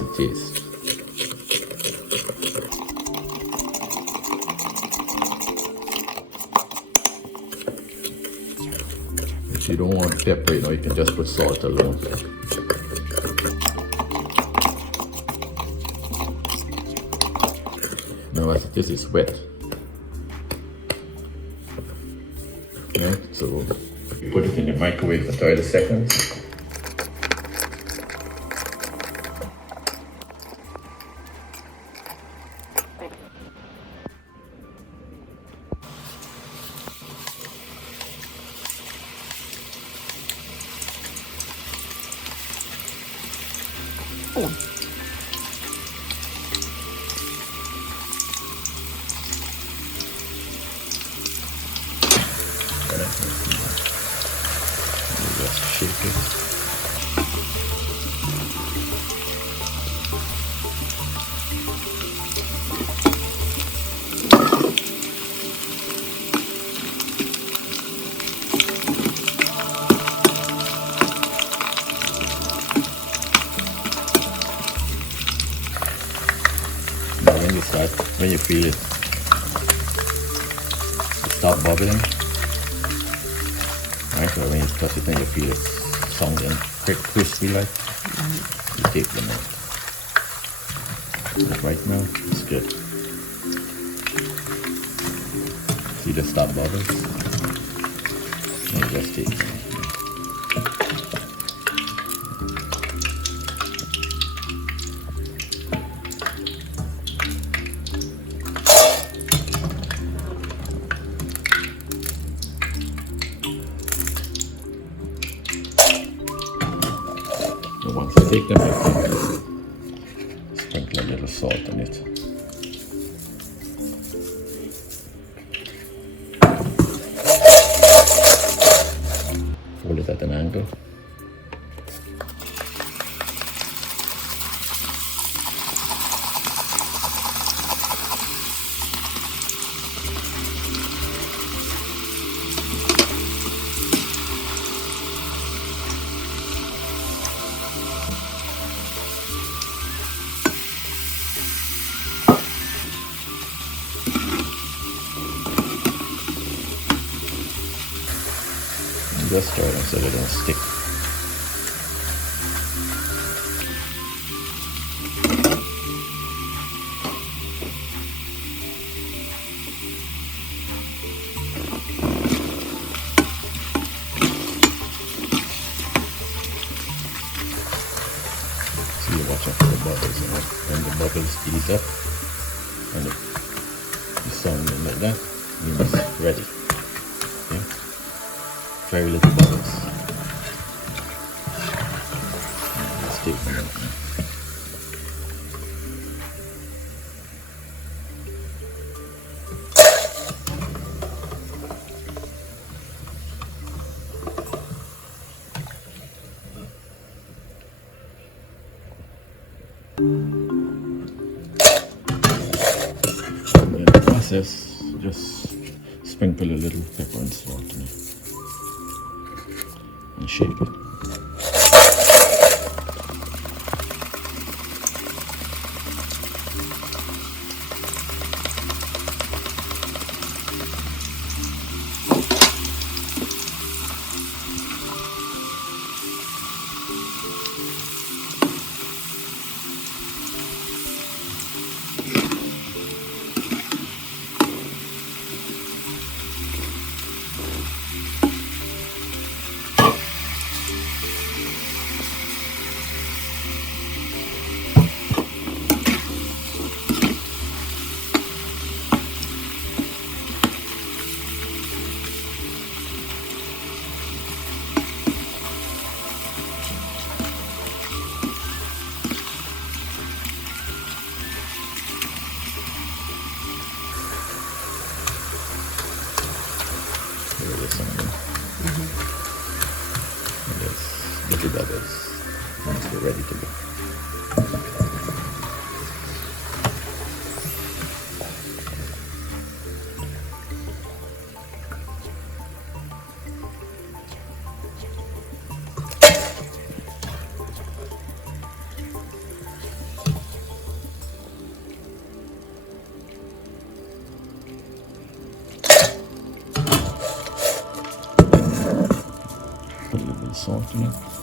it taste. If you don't want pepper, you can just put salt alone. Now as it is, it's wet. Right, so put it in the microwave for 30 seconds. Just shake it. Now when you feel it stop bubbling, right? Or when you touch it and you feel it sounding crispy like, you take them out. But right now, it's good. See the stop bubbles? And you just take them. Once I take them out, sprinkle a little salt on it. Fold it at an angle. Just stir them so they don't stick. So you watch out for the bubbles, when the bubbles ease up and the sound like that means it's ready. Okay? Very little bubbles. Let's take them out now. In the process, just sprinkle a little pepper and salt in it. And shake it. Here it is something. And there's little bubbles. Once we're ready to go. salt in it.